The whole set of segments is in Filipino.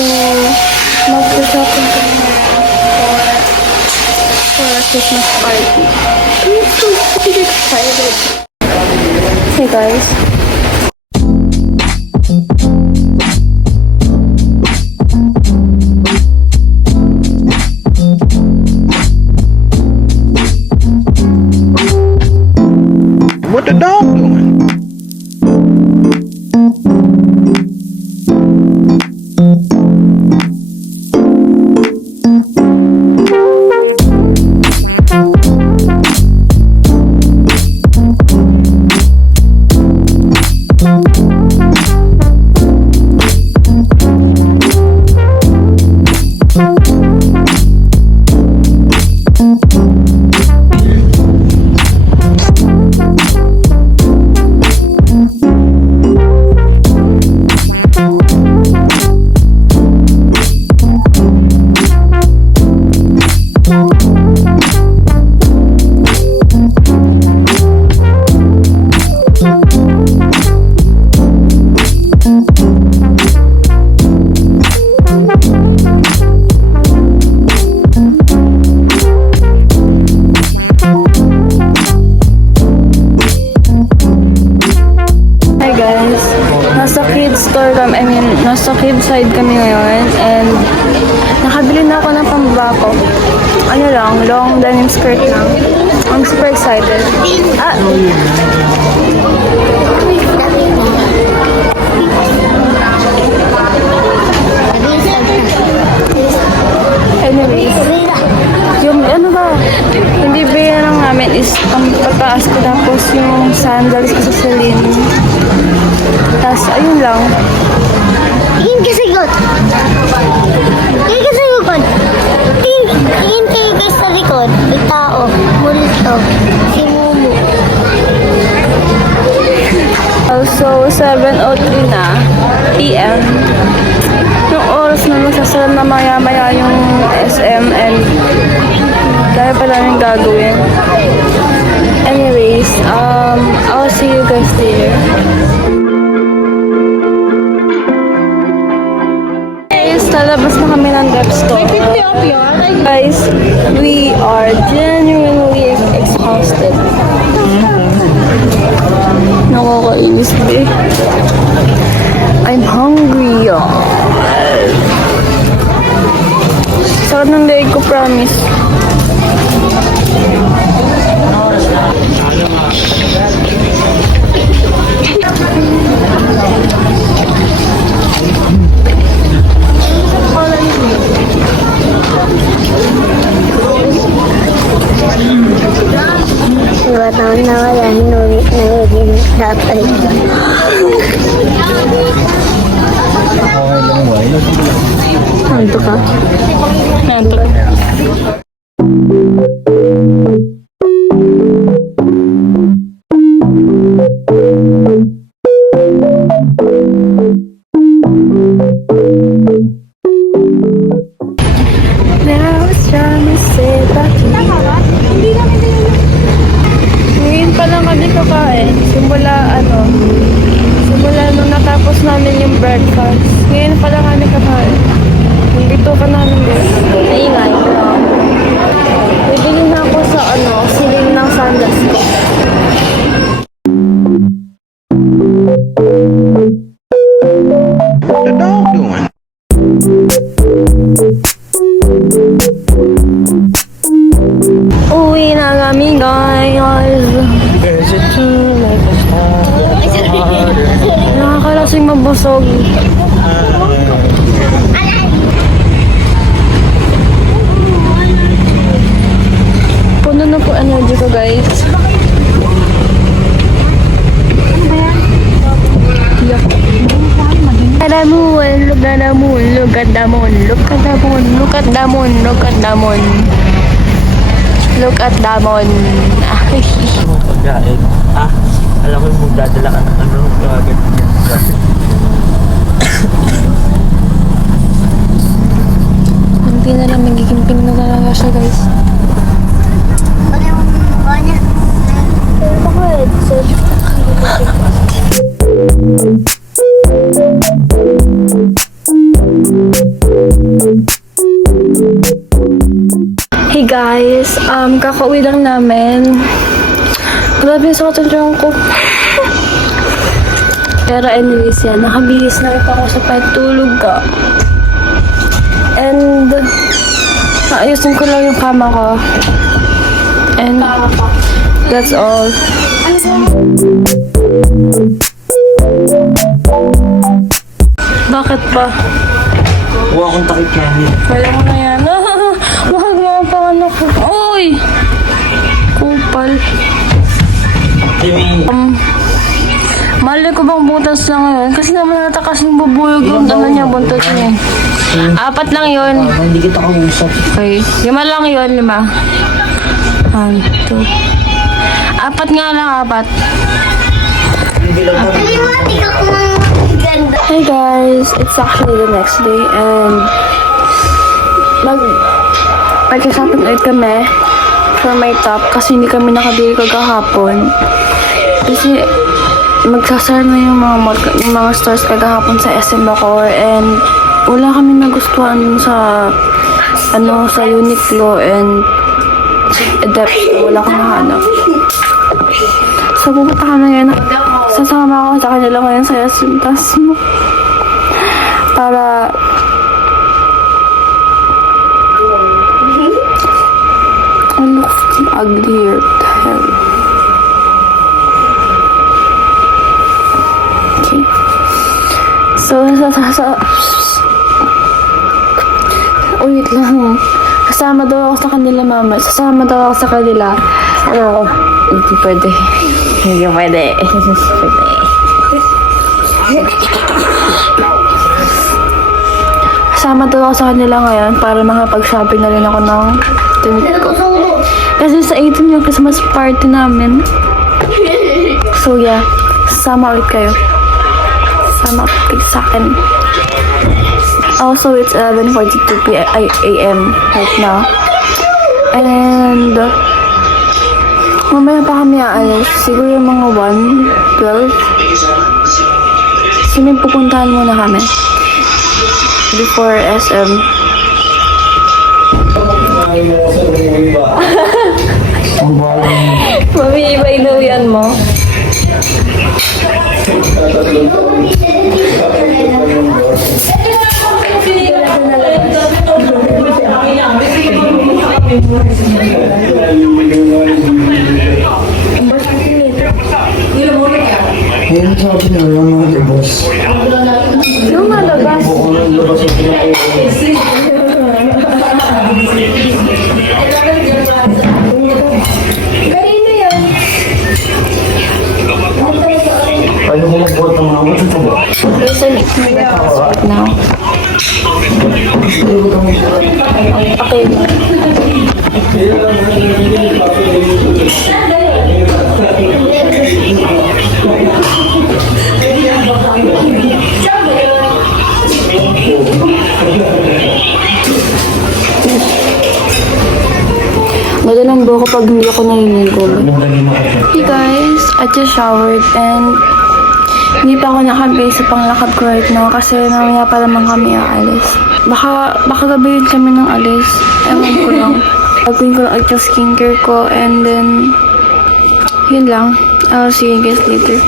So, mag-shopping kami ngayon for a Christmas party. I'm so excited. Hey guys. What the dog doing? Nasa kids side kami ngayon and nakabili na ako ng pambaba ko. Ano lang, long denim skirt lang. I'm super excited. Anyways, yung ano ba, hindi ba lang namin is ang pagtaas ko tapos yung sandals ko sa Celine. Tapos ayun lang. Tingin ka sa likod. Tingin ka sa likod. Tingin ka sa likod. May tao. Multo. Si Mumu. Also, 7:03 na PM. Yung oras na magsasara na maya-maya yung SM and kaya pa namin gagawin. Anyways, I'll see you guys there. Lalabas na kami ng Dep store. Guys, we are genuinely exhausted. Nakakainis din. I'm hungry, y'all. Sarap ng leg ko, promise. Dua tahun na wala. Hinuli na yun. Dapat. Nanto ka? Nanto. Now it's trying to say that ngayon pa lang kami kakain. Simula nung natapos namin yung breakfast. Ngayon pa lang kami kakain. Dito ka namin din. Naingay. Bibili na ako sa siling ng sandals ko. What the dog doing? Uwi na kami, guys. Is it too late to start? Nakakalasing mabusog. Puno na po energy ko, guys. Look at the moon, look at the moon, look at the moon, look at the moon, look at the moon, look at the moon. Look at the moon. Pagkain. Alam ko yung magdadala ka ng agad niya. Hindi na lang magiging pink na talaga siya, guys. Ano yung mukha niya? Bakit? Hey guys, kakauwi lang namin. Grabe yung sakit ang tiyan ko. Pero anyways yan, nakabihis na rin ako sa pagtulog ka. And, ayusin ko lang yung kama ko. And, that's all. Bakit ba? Huwag akong takip kami. Wala mo na yan. Mahal mo ang panganak ko. Uy! Kupal. Jimmy, Mali ko bang butas na ngayon? Kasi naman natakas yung bubuyog yung niya, buntot niya. 4 lang yun. hindi kita kausap. Okay. 5 lang yun, 5. 1, 2. 4 nga lang, 4. Hindi lang kami. Mati ka kumang ganda. Hey guys, it's actually the next day and magka-shopping ulit kami for my top kasi hindi kami nakabili kagahapon. Kasi magsasara na yung mga stores kagahapon sa SM Bacoor and wala kami nagustuhan dun sa sa Uniqlo and Adept. Wala akong nahanap. So pupunta kami ngayon. Sasama ako sa kanila ngayon sa SM Tasmo para I look uglier the hell. Okay. So, wait lang. Kasama daw ako sa kanila, mama. Sasama daw ako sa kanila. Ano? Hindi pwede. Hindi pwede. Kasama daw ako sa kanila ngayon para makapag-shopping na rin ako ng kasi sa 18 yung Christmas party namin. So yeah, sama ulit kayo. Sama ulit sa akin. Also, it's 11:42 a.m. right now. And mamaya pa kami aalis. Siguro yung mga 1:12. So may pupuntahan muna kami before SM. Mami, iba inuwian mo. Ngayon sabi niya lang mga labas. Yung malabas. Kanina yan. Paano ko magbuhat ng mga mucho ba? Listen, right now. Okay. Ganda ng buhok ko pag hindi ako naliligo. Hey guys, I just showered and hindi pa ako nakabay sa panglakad ko right now kasi mamaya pa naman kami aalis. Baka gabayin kami ng alis. Ewan ko lang. Gagawin ko lang yung skincare ko and then yun lang. I'll see you guys later.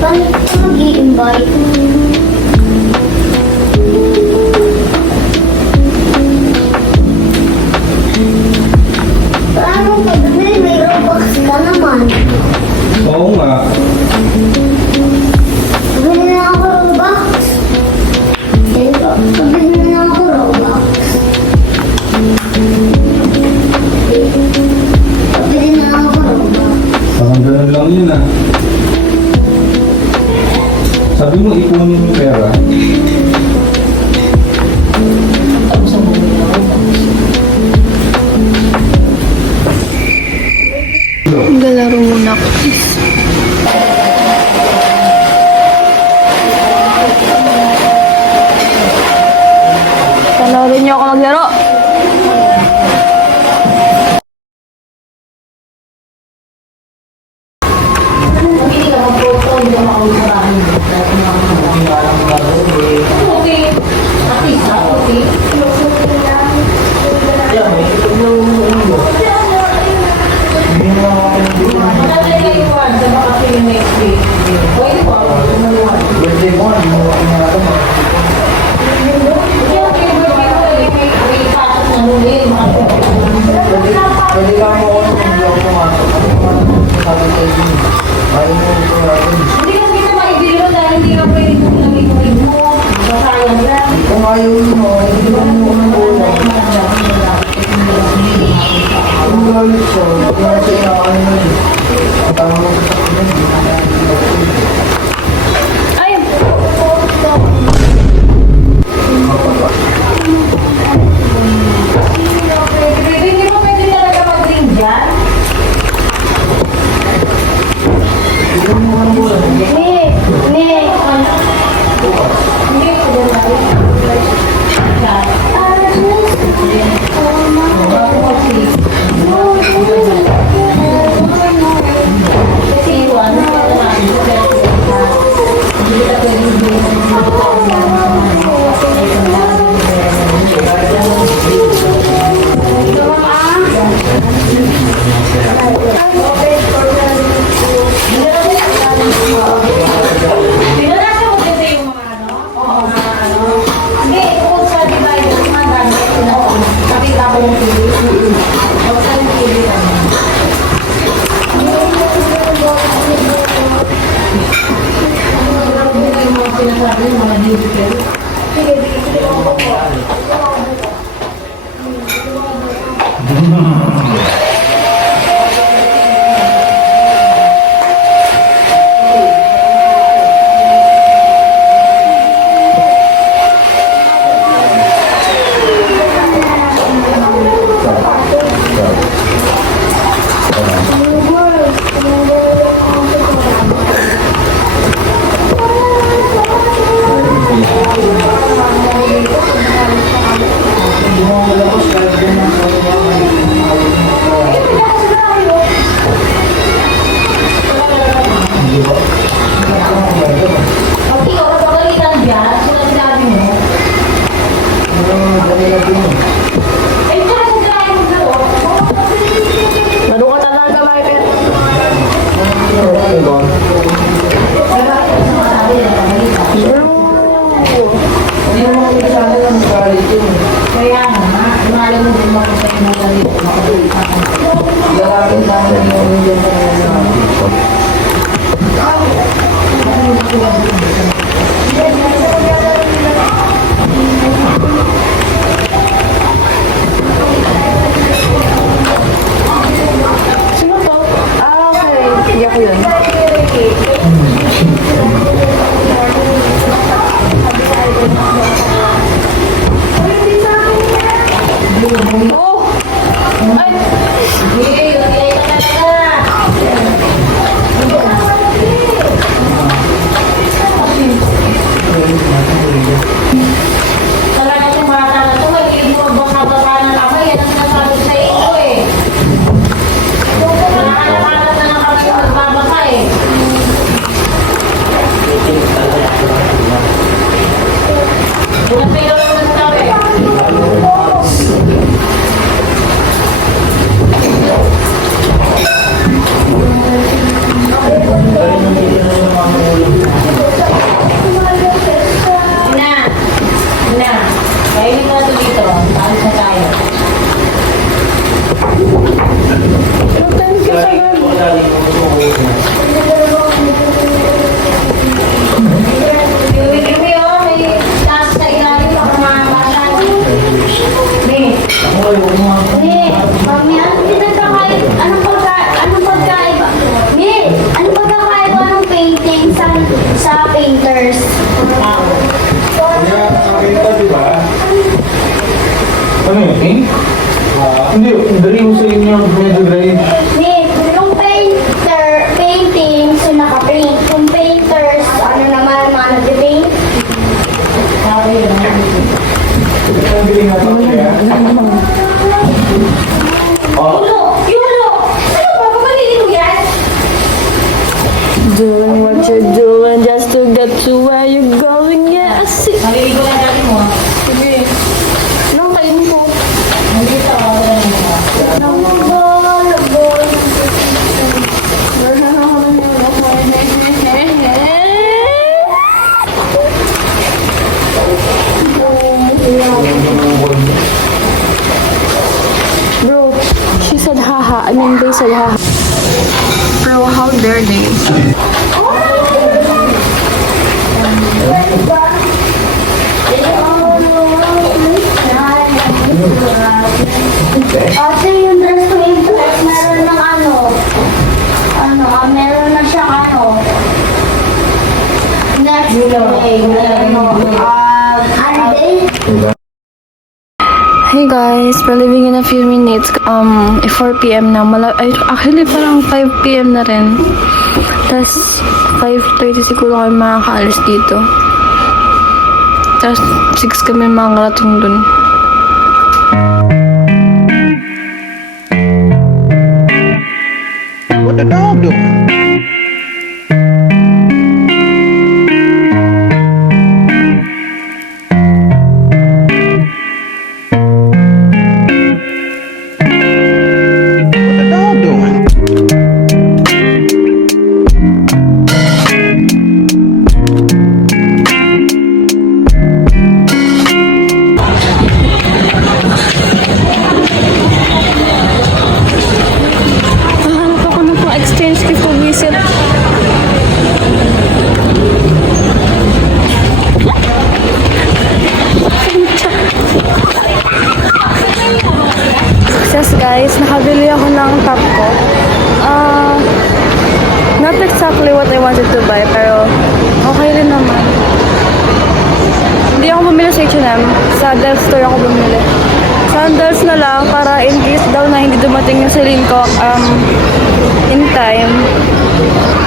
Paano ito mag-i-invite? Paano pag may Robux ka naman? Oo nga. Pabili na ako Robux. Pabili na ako Robux. kunin yung pera. Galaro muna ako. Panoorin niyo ako maglaro. Birthday mo, hindi mo ingatan mo. Pwede ka mo ako kung hindi ako pumasok. Sabi ko yun. Ayaw mo ito natin. Hindi ka kita maibili mo dahil hindi ka pwede kung nangin mo. Masayang lang. Kung ayaw mo, hindi ba mo ng bola? Kung galit siya, hindi na siya inakaano mo yun. Tama mo sa sakit yun. Hindi mo pwede talaga mag-drink dyan? Hindi, dali mo sa inyo. Medyo dali. Nick, yung paintings, yung naka-paint. Yung painters, ano naman, mga nag-paint. Bili nga ito. Yulo! Ano ba? Pagpalili mo yan? Doing what you're doing just to get to where you're going, yeah, I see. Naliligo na dati mo. Sige. Anong kain mo? Nandito ako. Bro, she said haha. I mean, they said haha. Bro, how dare they? Ate, yung dress ko yung meron ng meron na siyang next day, Hey guys, we're leaving in a few minutes. 4 p.m. na. Actually, parang 5 p.m. na rin. Tapos, 5:30 siguro kami makakaalis dito. Tapos, 6 kami makakarating dun. What the dog doing? What the dog doing? Hanap ako ng exchange gift ko visit. Success guys, nakabili ako ng top ko. Not exactly what I wanted to buy, pero okay rin naman. Hindi ako bumili sa H&M. Sa Delft store ako bumili. Sandals na lang para in case daw na hindi dumating yung Celine ko in time.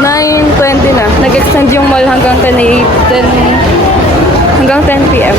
9:20 na. Nag-extend yung mall hanggang 10 hanggang 10 p.m.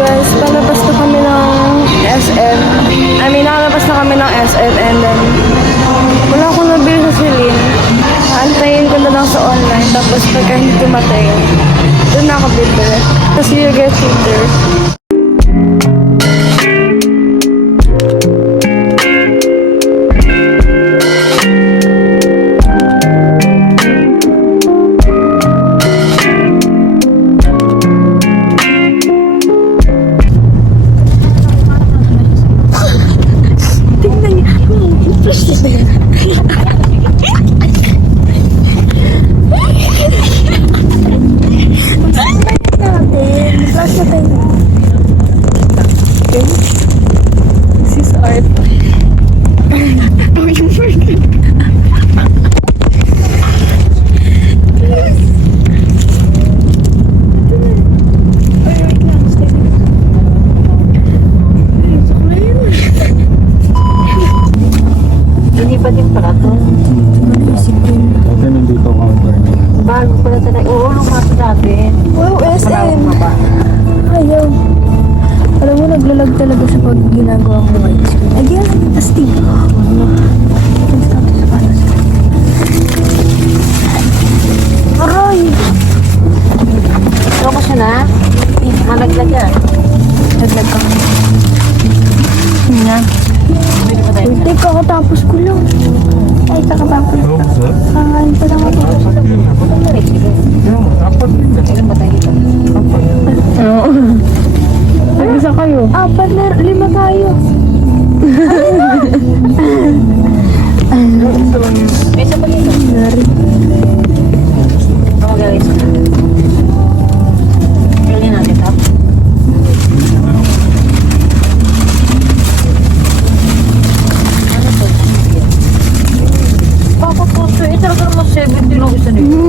Guys, palabas na kami ng SM. Nakalabas na kami ng SM and then wala akong nabili sa Celine. Antayin ko na lang sa online tapos pagka hindi dumating, doon na ako bibili. Kasi you get later. This is art. Hindi pa din pala to. Ito nandito ako. Bago pala talaga. Oo, nung mato dati. Wow, SM! Maba. Ayaw. Alam mo, naglalag talaga sa pag ginagawa mo widescreen. Again, astig. Aray! Ito ko siya na. Malaglag yan. Naglag ka. Yan. Pwede pa tayo. Ulti, kakatapos ko lang. Ay, kakatapos ko. Kangain pa lang ako. Ilan ba tayo dito? Oo. Isa kayo? 4 na, 5 tayo. May isa pa dito. Oo, guys. Kailan natin ito? Ano to? Papa po, ito talaga naman 70 lang isa nito.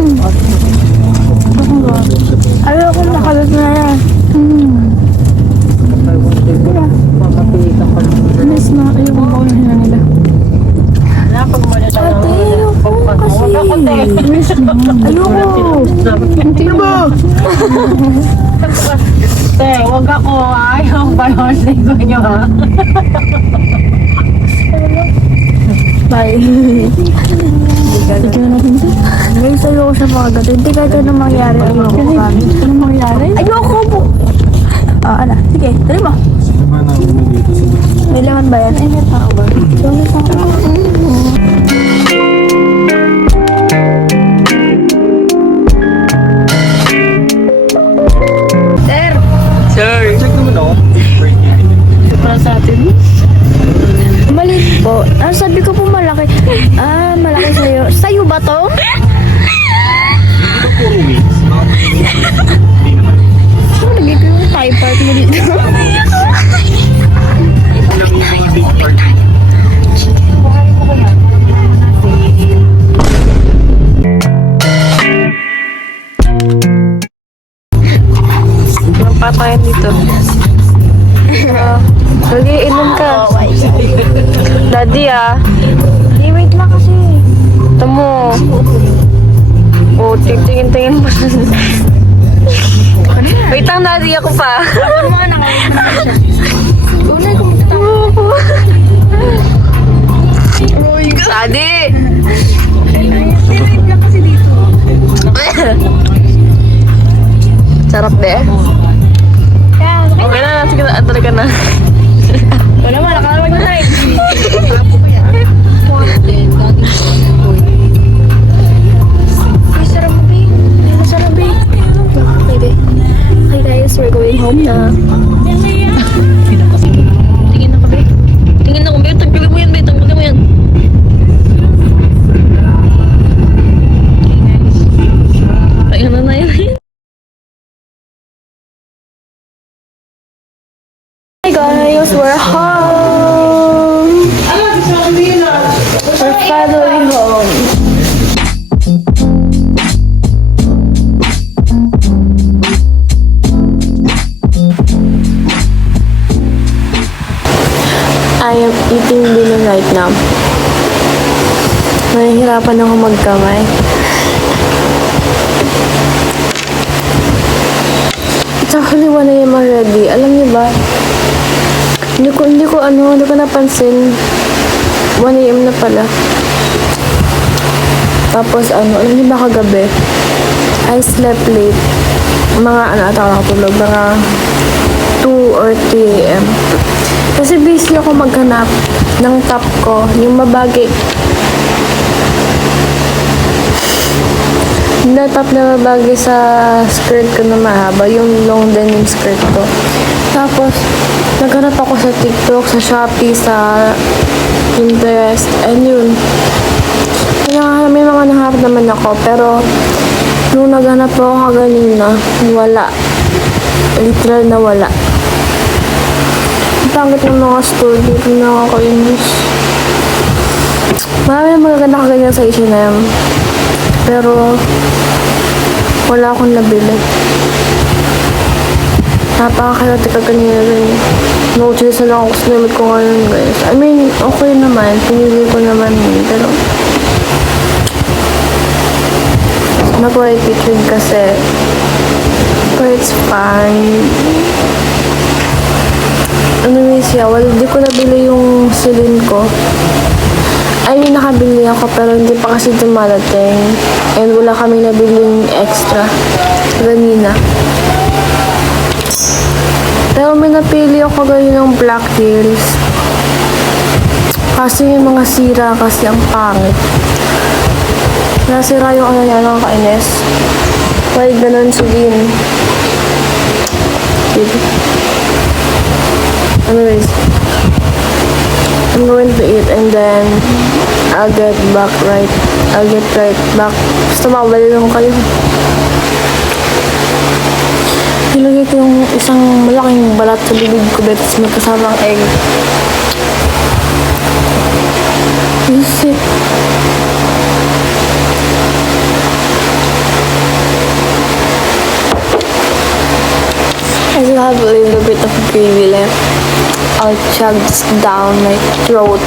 Ayaw ko nakalat na yan. Te, wag ako. Ayaw pa yung linggo nyo ha. Bye. Guys, ayoko siya makagat. Hindi kahit anong mangyari. Ayoko kami. Anong mangyari? Ayoko po. Ah, ala. Sige, tuloy mo. May laman ba yan? Ay, may tao ba? May tao. Sir! Check naman ako. Para sa atin. Maliit po. Ah, sabi ko po malaki. Ah, malaki sa'yo. Sa'yo ba to? Ito puro wings. Hindi naman. Ano, lagay ko yung thigh part mo dito. Ilang yung big part. Patayan dito. Lagi, inom ka. Daddy Hey, wait lang kasi. ito mo. Oh, tingin-tingin mo. Wait lang, daddy, ako pa. Daddy! Sarap de. Okay na, sige na, talaga na. Wala mo, nakalawag na tayo. Ay, sarap mo, babe. Ay, masarap, babe. Okay, babe. Okay, guys, we're going home na. Tingin ako, babe. Tingin ako, babe. Tagpilin mo yan, babe. Tagpilin mo yan. Ay, ano na yan? Hey guys, we're home! We're finally home. I am eating dinner right now. Nahihirapan ako magkamay. It's actually 1 AM already. Alam niyo ba? Hindi ko napansin. 1 AM na pala. Tapos alam niyo ba kagabi? I slept late. Mga ata ako nakatulog. Mga 2 or 3 AM. Kasi busy ako maghanap ng top ko. Yung mabagi. Na top na mabagi sa skirt ko na mahaba. Yung long denim skirt ko. Tapos, naghanap ako sa TikTok, sa Shopee, sa Pinterest. And yun. May mga nahanap naman ako. Pero, nung naghanap ako kaganina, wala. Literal na wala. Ang pangit ng mga store dito, nakakainis. Marami na magaganda kaganyan sa H&M. Pero, wala akong nabili. Napaka-chaotic kanina rin. No-choice na lang ako sinamit ko ngayon, guys. I mean, okay naman. Pinili ko naman yun. Pero, nag-white kasi. But it's fine. Anyways, di ko nabili yung silin ko. I mean, nakabili ako pero hindi pa kasi dumarating. And wala kami nabiling extra. Ganina. Pero may napili ako ganyan ng Black Heels. Kasi yung mga sira kasi ang pangit. Nasira yung ano niya, nakakainis. Why ganun silin? Anyways, I'm going to eat and then I'll get right back. Basta mabali lang kayo. Nilagay ko yung isang malaking balat sa bibig ko, betes may kasamang egg. Isip. I still have a little bit of gravy left. I'll chug this down my throat.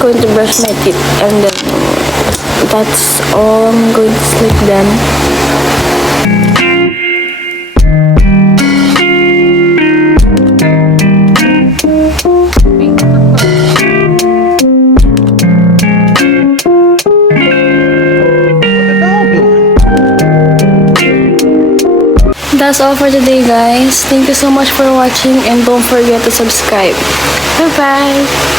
just going to brush my teeth and then that's all. I'm going to sleep then. That's all for today, guys. Thank you so much for watching and don't forget to subscribe. Bye-bye!